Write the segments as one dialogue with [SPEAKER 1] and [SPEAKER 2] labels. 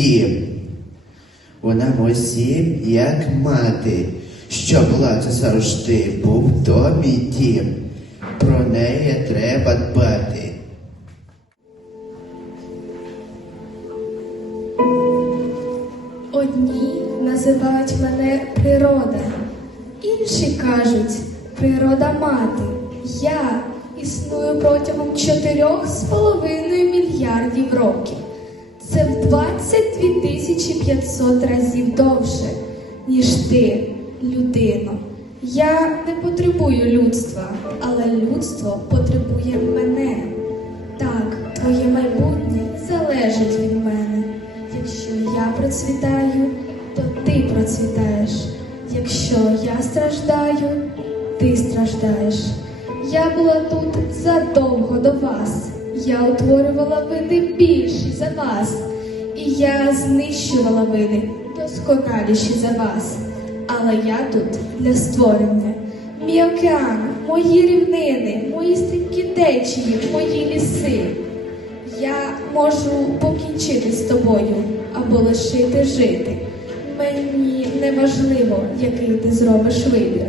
[SPEAKER 1] дім. Вона усім, як мати, що була завжди, був то дім. Про неї треба дбати.
[SPEAKER 2] Одні називають мене природа, інші кажуть природа мати. Я існую протягом чотирьох з половиною мільярдів років. Це в 22 тисячі 500 разів довше, ніж ти, людино. Я не потребую людства, але людство потребує мене. Так, твоє майбутнє залежить від мене. Якщо я процвітаю, то ти процвітаєш. Якщо я страждаю, ти страждаєш. Я була тут задовго до вас. Я утворювала види більші за вас. І я знищувала види досконаліші за вас. Але я тут для створення. Мій океан, мої рівнини, мої стрімкі течії, мої ліси. Я можу покінчити з тобою або лишити жити. Мені не важливо, який ти зробиш вибір.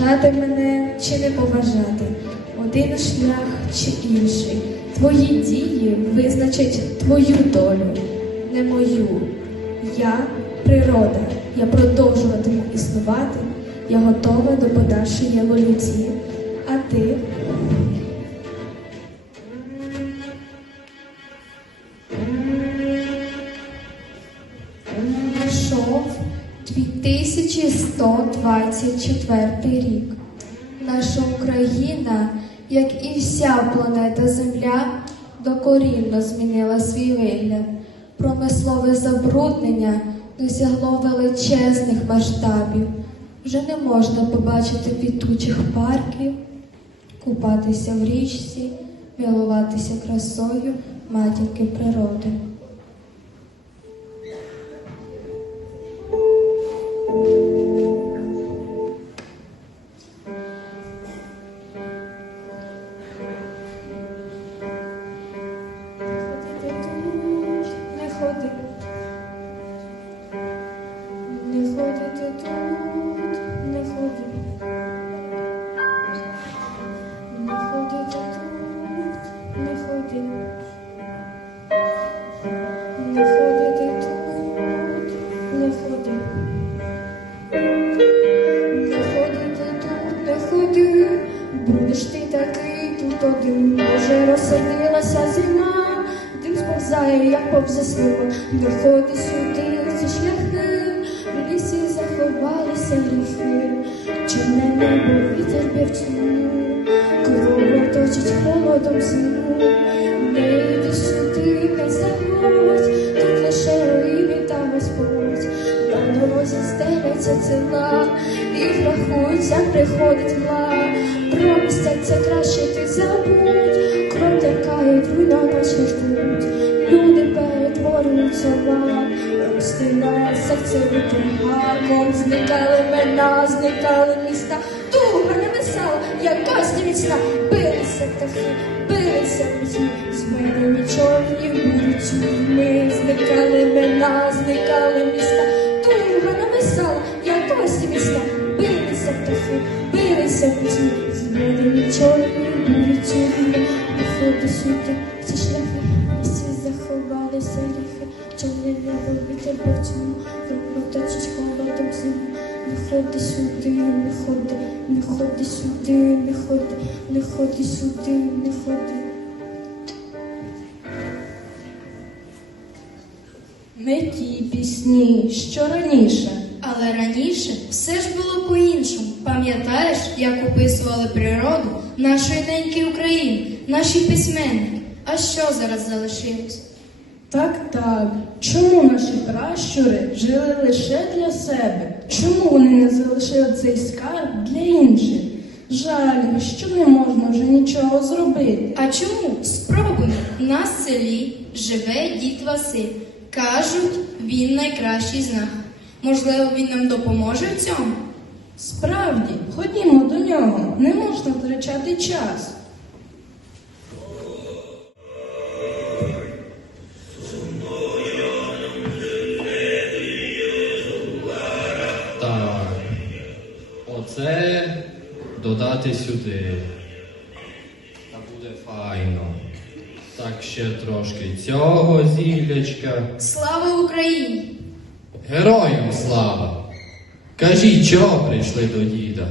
[SPEAKER 2] Поважати мене чи не поважати, один шлях чи інший. Твої дії визначать твою долю, не мою. Я природа, я продовжуватиму існувати, я готова до подальшої еволюції. А ти? 2124 рік. Наша Україна, як і вся планета Земля, докорінно змінила свій вигляд. Промислове забруднення досягло величезних масштабів. Вже не можна побачити квітучих парків, купатися в річці, милуватися красою матінки природи. Слива. Не ходи сюди, ці шляхи. В лісі заховалися гріхи. Чорне небо, вітер в. Корова точить холодом зиму. Не йди сюди, не заходь. Тут лише руїни та Господь. На дорозі стеляться ціла. І рахують, приходить перетворюються на розстріляє серце витягаком. Зникали мена, зникали міста. Туга не весела, якась невіцна. Билися птахи, билися пісні. Змінені чорні будуть ми. Зникали мена, зникали міста. Туга не весела, якась невіцна. Билися птахи, билися пісні. Змінені чорні будуть ми. Виходи сюди,
[SPEAKER 3] що раніше.
[SPEAKER 4] Але раніше все ж було по-іншому. Пам'ятаєш, як описували природу нашої неньки України, наші письменники? А що зараз залишилось?
[SPEAKER 3] Так, так. Чому наші пращури жили лише для себе? Чому вони не залишили цей скарб для інших? Жаль, що не можна вже нічого зробити.
[SPEAKER 4] А чому? Спробуємо. В селі живе дід Василь. Кажуть, він найкращий з нас. Можливо, він нам допоможе в цьому?
[SPEAKER 3] Справді, ходімо до нього, не можна втрачати час.
[SPEAKER 5] Так, оце додати сюди. Та буде файно. Так ще трошки цього зіллячка.
[SPEAKER 6] Слава Україні!
[SPEAKER 5] Героям слава! Кажіть, чого прийшли до діда?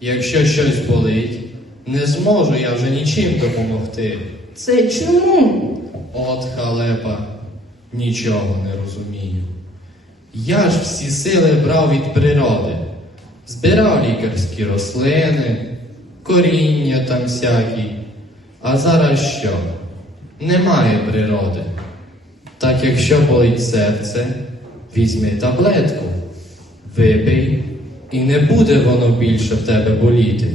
[SPEAKER 5] Якщо щось болить, не зможу я вже нічим допомогти.
[SPEAKER 7] Це чому?
[SPEAKER 5] От халепа, нічого не розумію. Я ж всі сили брав від природи, збирав лікарські рослини, коріння там всякі. А зараз що? Немає природи. Так якщо болить серце, візьми таблетку, випий, і не буде воно більше в тебе боліти.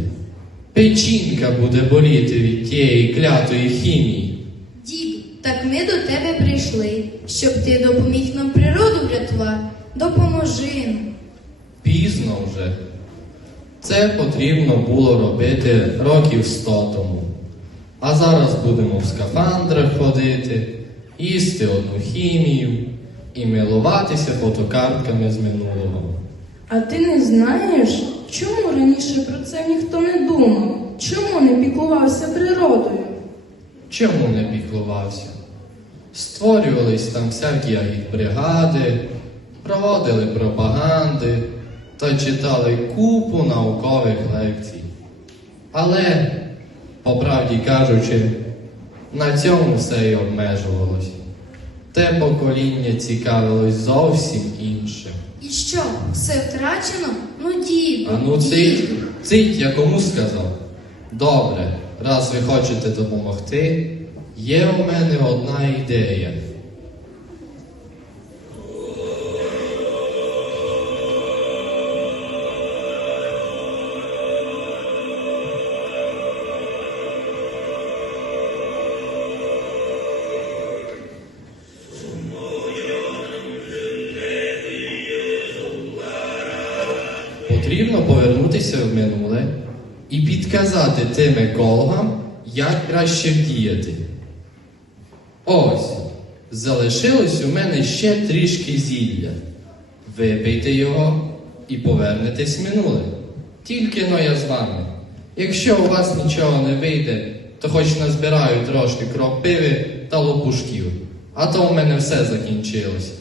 [SPEAKER 5] Печінка буде боліти від тієї клятої хімії.
[SPEAKER 6] Діду, так ми до тебе прийшли, щоб ти допоміг нам природу врятувати. Допоможи нам.
[SPEAKER 5] Пізно вже. Це потрібно було робити років сто тому. А зараз будемо в скафандрах ходити, їсти одну хімію і милуватися фотокартками з минулого.
[SPEAKER 7] А ти не знаєш, чому раніше про це ніхто не думав? Чому не піклувався природою?
[SPEAKER 5] Чому не піклувався? Створювались там всякі агітбригади, проводили пропаганди та читали купу наукових лекцій. Але, по правді кажучи, на цьому все й обмежувалось. Те покоління цікавилось зовсім іншим.
[SPEAKER 6] І що, все втрачено? Ну, діду.
[SPEAKER 5] А ну цить, цить, я кому сказав. Добре, раз ви хочете допомогти, є у мене одна ідея. Підказати тим екологам, як краще діяти. Ось, залишилось у мене ще трішки зілля. Випийте його і повернетесь минуле. Тільки но я з вами. Якщо у вас нічого не вийде, то хоч назбираю трошки кропиви та лопушків, а то у мене все закінчилось.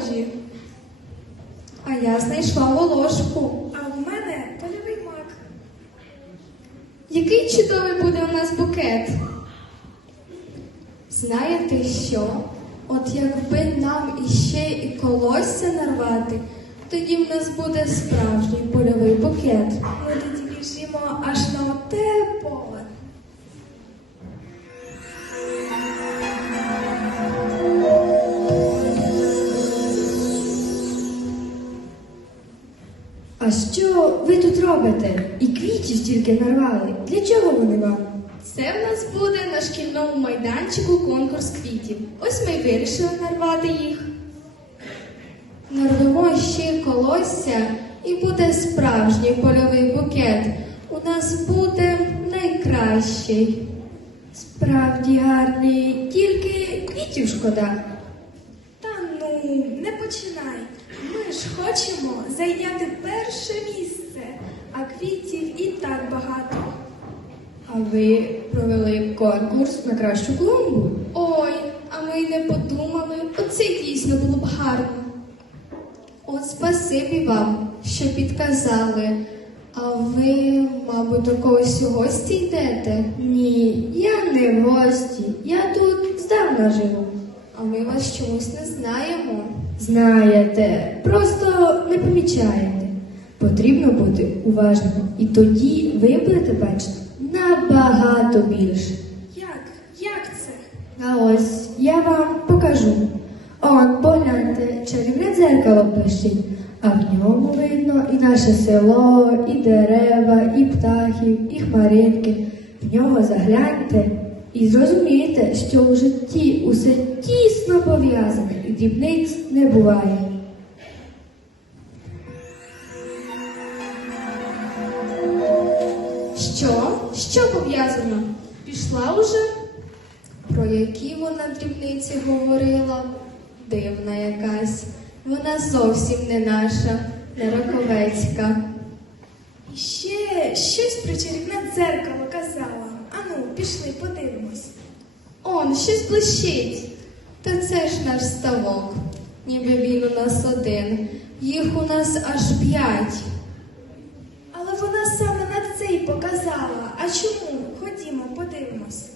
[SPEAKER 8] Схожі. А я знайшла волошку. А в мене польовий мак. Який чудовий буде у нас букет. Знаєте що? От якби нам іще і колосся нарвати, тоді в нас буде справжній польовий букет. Ми тоді біжимо аж на те поле.
[SPEAKER 2] А що ви тут робите? І квітів стільки нарвали. Для чого вони вам?
[SPEAKER 8] Це в нас буде на шкільному майданчику конкурс квітів. Ось ми й вирішили нарвати їх. Нарвемо ще колосся і буде справжній польовий букет. У нас буде найкращий.
[SPEAKER 2] Справді гарний, тільки квітів шкода.
[SPEAKER 8] Та ну, не починай. Ми ж хочемо зайняти перше місце, а квітів і так багато.
[SPEAKER 2] А ви провели конкурс на кращу клумбу?
[SPEAKER 8] Ой, а ми й не подумали. Оце дійсно було б гарно. От спасибі вам, що підказали. А ви, мабуть, до когось у гості йдете?
[SPEAKER 2] Ні, я не в гості. Я тут здавна живу.
[SPEAKER 8] А ми вас чомусь не знаємо.
[SPEAKER 2] Знаєте, просто не помічаєте. Потрібно бути уважним, і тоді ви будете бачити набагато більше.
[SPEAKER 8] Як? Як це?
[SPEAKER 2] А ось я вам покажу. Он, погляньте, чарівне дзеркало блищить, а в ньому видно і наше село, і дерева, і птахів, і хмаринки. В нього загляньте і зрозумієте, що у житті усе тісно пов'язане, і дрібниць не буває.
[SPEAKER 8] Що? Що пов'язано? Пішла уже? Про які вона дрібниці говорила? Дивна якась. Вона зовсім не наша, не роковецька. І ще щось про чарівне дзеркало казала. Ану, пішли, подивимось. Он, щось блищить. Та це ж наш ставок. Ніби він у нас один. Їх у нас аж п'ять. Але вона саме на цей показала. А чому? Ходімо, подивимось.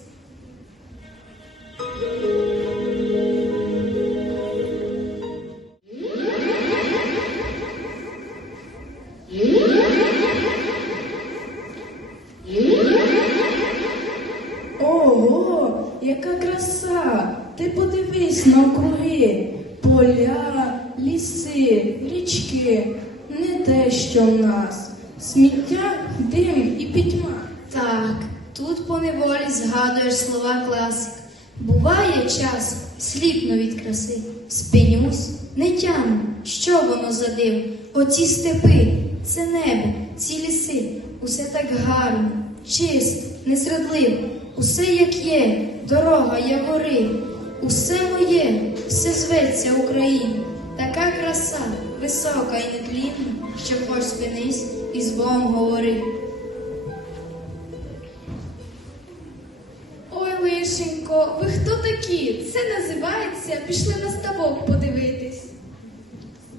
[SPEAKER 9] Річки. Не те, що в нас. Сміття, дим і пітьма.
[SPEAKER 10] Так, тут поневолі згадуєш слова класик. Буває час, сліпну від краси, спинюсь, не тяму, що воно за див. Оці степи, це небо, ці ліси, усе так гарно, чисто, незрадливо, усе як є, дорога, явори, усе моє, все зветься Україна. Така краса, висока і нетлінна, що хоч спинись і з Богом говори.
[SPEAKER 8] Ой, лишенько, ви хто такі? Це називається пішли на ставок подивитись.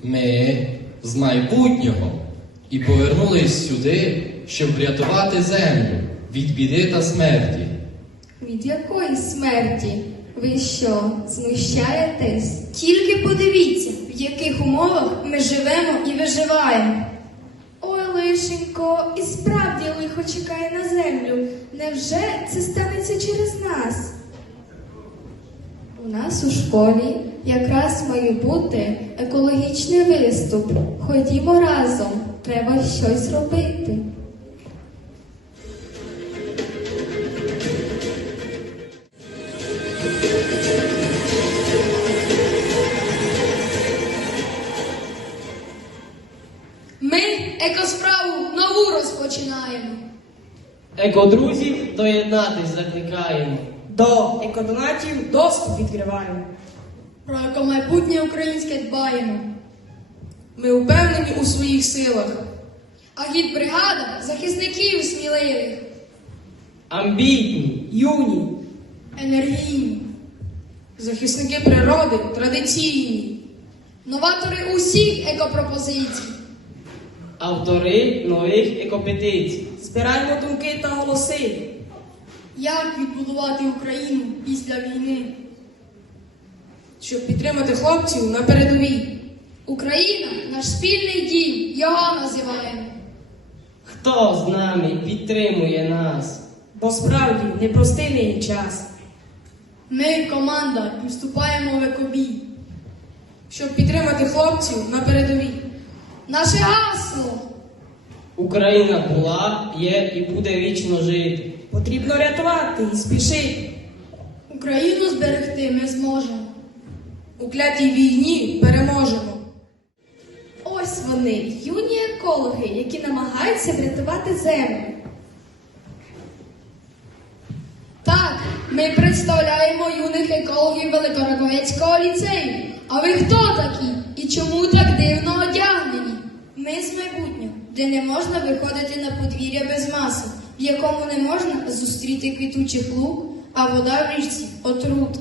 [SPEAKER 5] Ми з майбутнього і повернулись сюди, щоб врятувати землю від біди та смерті.
[SPEAKER 8] Від якої смерті? Ви що, знущаєтесь?
[SPEAKER 10] Тільки подивіться, в яких умовах ми живемо і виживаємо.
[SPEAKER 8] Ой, лишенько, і справді лихо чекає на землю. Невже це станеться через нас? У нас у школі якраз має бути екологічний виступ. Ходімо разом, треба щось робити.
[SPEAKER 11] Екодрузів доєднатись закликаємо.
[SPEAKER 9] До екодонатів доску відкриваємо.
[SPEAKER 10] Про екомайбутнє українське дбаємо.
[SPEAKER 9] Ми впевнені у своїх силах.
[SPEAKER 10] А гідбригада захисників сміливих,
[SPEAKER 11] Амбітні, юні,
[SPEAKER 10] енергійні,
[SPEAKER 9] Захисники природи традиційні.
[SPEAKER 10] новатори усіх екопропозицій.
[SPEAKER 11] автори нових екопетицій.
[SPEAKER 9] Збираємо думки та голоси.
[SPEAKER 10] Як відбудувати Україну після війни?
[SPEAKER 9] щоб підтримати хлопців на передовій.
[SPEAKER 10] Україна наш спільний дім, його називаємо.
[SPEAKER 11] Хто з нами підтримує нас?
[SPEAKER 9] Бо справді непростий нині час.
[SPEAKER 10] Ми команда і вступаємо в екобій.
[SPEAKER 9] Щоб підтримати хлопців на передовій.
[SPEAKER 10] Наше гасло
[SPEAKER 11] Україна була, є і буде вічно жити.
[SPEAKER 9] Потрібно рятувати і спішити.
[SPEAKER 10] Україну зберегти ми зможемо.
[SPEAKER 9] У клятій війні переможемо.
[SPEAKER 8] Ось вони, юні екологи, які намагаються врятувати землю.
[SPEAKER 10] Так, ми представляємо юних екологів Великороковецького ліцею. А ви хто такі? І чому так дивно одягнені? Ми з майбутнього, де не можна виходити на подвір'я без маси, в якому не можна зустріти квітучих лук, а вода в річці отрута.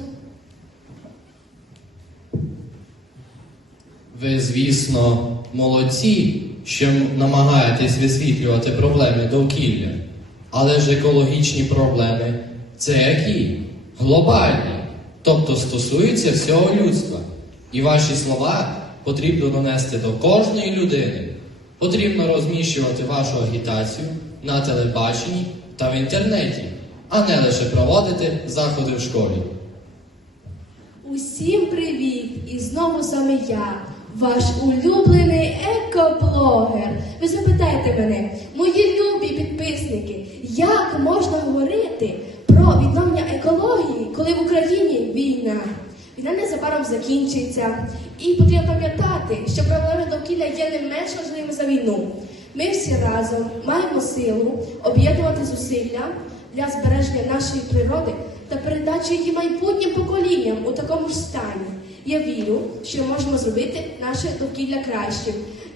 [SPEAKER 5] Ви, звісно, молодці, що намагаєтесь висвітлювати проблеми довкілля. Але ж екологічні проблеми це які? Глобальні, тобто стосуються всього людства. І ваші слова потрібно донести до кожної людини, Потрібно розміщувати вашу агітацію на телебаченні та в інтернеті, а не лише проводити заходи в школі.
[SPEAKER 12] Усім привіт! І знову саме я, ваш улюблений екоблогер. Ви запитаєте мене, мої любі підписники, як можна говорити про відновлення екології, коли в Україні війна? Війна незабаром закінчиться. І потрібно пам'ятати, що проблеми довкілля є не менш важливими за війну. Ми всі разом маємо силу об'єднувати зусилля для збереження нашої природи та передачі її майбутнім поколінням у такому ж стані. Я вірю, що можемо зробити наше довкілля кращим.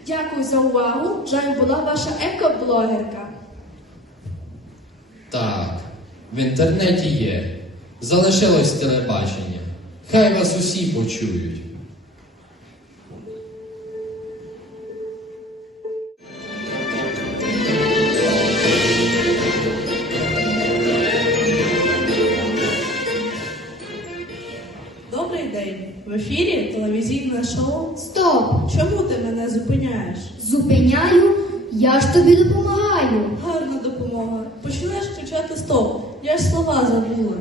[SPEAKER 12] Дякую за увагу. Вами була ваша екоблогерка.
[SPEAKER 5] Так, в інтернеті є. Залишилось телебачення. Хай вас усі почують.
[SPEAKER 3] Добрий день. В ефірі телевізійне шоу.
[SPEAKER 4] Стоп!
[SPEAKER 3] Чому ти мене зупиняєш?
[SPEAKER 4] Зупиняю, я ж тобі допомагаю.
[SPEAKER 3] Гарна допомога. Починаєш кричати стоп. Я ж слова забула.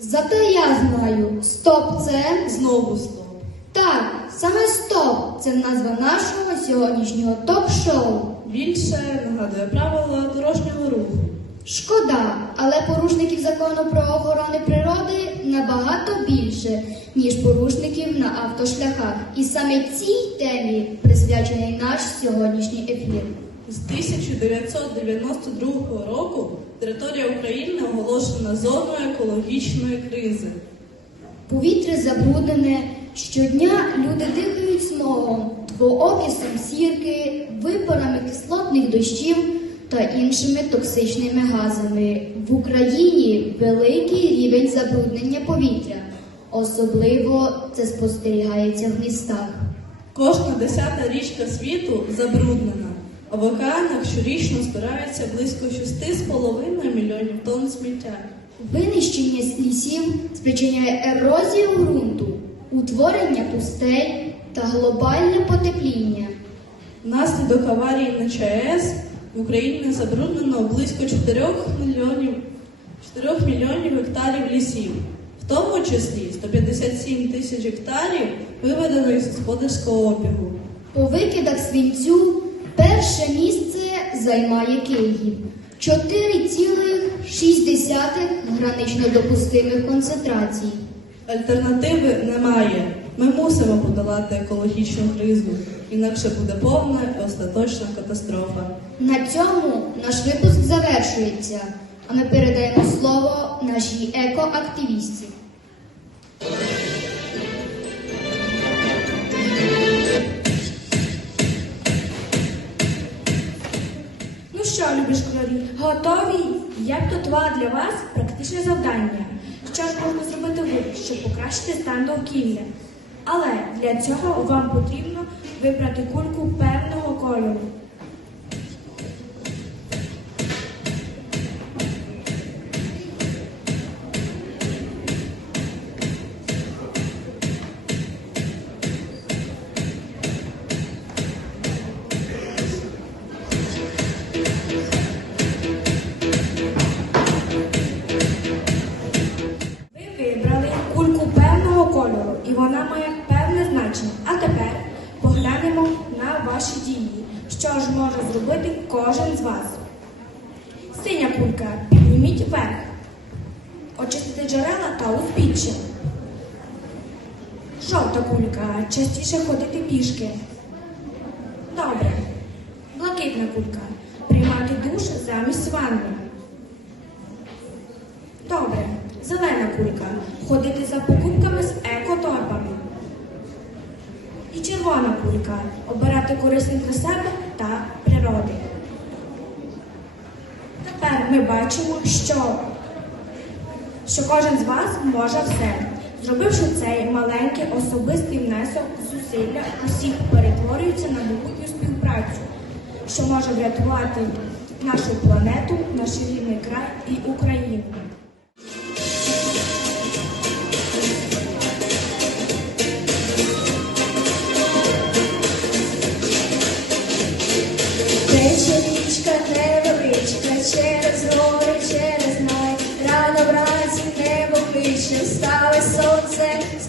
[SPEAKER 4] Зате я знаю, стоп це.
[SPEAKER 3] Знову стоп.
[SPEAKER 4] Так, саме стоп це назва нашого сьогоднішнього ток-шоу.
[SPEAKER 3] Більше нагадує правила дорожнього руху.
[SPEAKER 4] Шкода, але порушників закону про охорону природи набагато більше, ніж порушників на автошляхах. І саме цій темі присвячений наш сьогоднішній ефір.
[SPEAKER 3] З 1992 року територія України оголошена зоною екологічної кризи.
[SPEAKER 4] Повітря забруднене, щодня люди дихають смогом, двоокисом сірки, випарами кислотних дощів та іншими токсичними газами. В Україні великий рівень забруднення повітря. Особливо це спостерігається в містах.
[SPEAKER 3] Кожна десята річка світу забруднена, в океанах щорічно збирається близько 6,5 мільйонів тонн сміття.
[SPEAKER 4] Винищення лісів спричиняє ерозію ґрунту, утворення пустель та глобальне потепління.
[SPEAKER 3] Внаслідок аварії на ЧАЕС в Україні забруднено близько 4 мільйонів, 4 мільйонів гектарів лісів, в тому числі 157 тисяч гектарів виведено із господарського обігу.
[SPEAKER 4] По викидах свинцю перше місце займає Київ. 4,6 гранично допустимих концентрацій.
[SPEAKER 3] Альтернативи немає. Ми мусимо подолати екологічну кризу, інакше буде повна і остаточна катастрофа.
[SPEAKER 4] На цьому наш випуск завершується, а ми передаємо слово нашій екоактивістці.
[SPEAKER 12] Ну школярі, готові? Як то два для вас практичне завдання. Що ж можна зробити ви, щоб покращити стан довкілля? Але для цього вам потрібно вибрати кульку певного кольору. Частіше ходити пішки. Добре. Блакитна кулька. Приймати душ замість ванни. Добре. Зелена кулька. Ходити за покупками з екоторбами. І червона кулька. Обирати корисне для себе та природи. Тепер ми бачимо, що, що кожен з вас може все. Зробивши цей маленький особистий внесок, зусилля усіх перетворюється на могутню співпрацю, що може врятувати нашу планету, наш рідний край і Україну.
[SPEAKER 2] slow and.